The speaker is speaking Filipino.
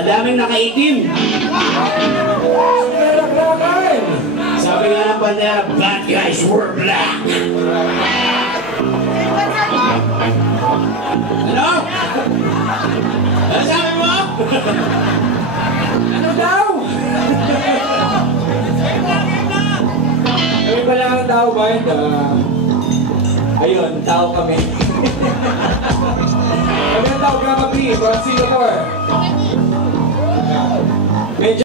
Ang daming nakaitim. Sabi nga ng bandera, bad guys were black. Ano? Ano sabi mo? Ano daw? Kami pala ang tao ba yun? Ayun, tao kami. Kami ang tao Gamma B from Singapore.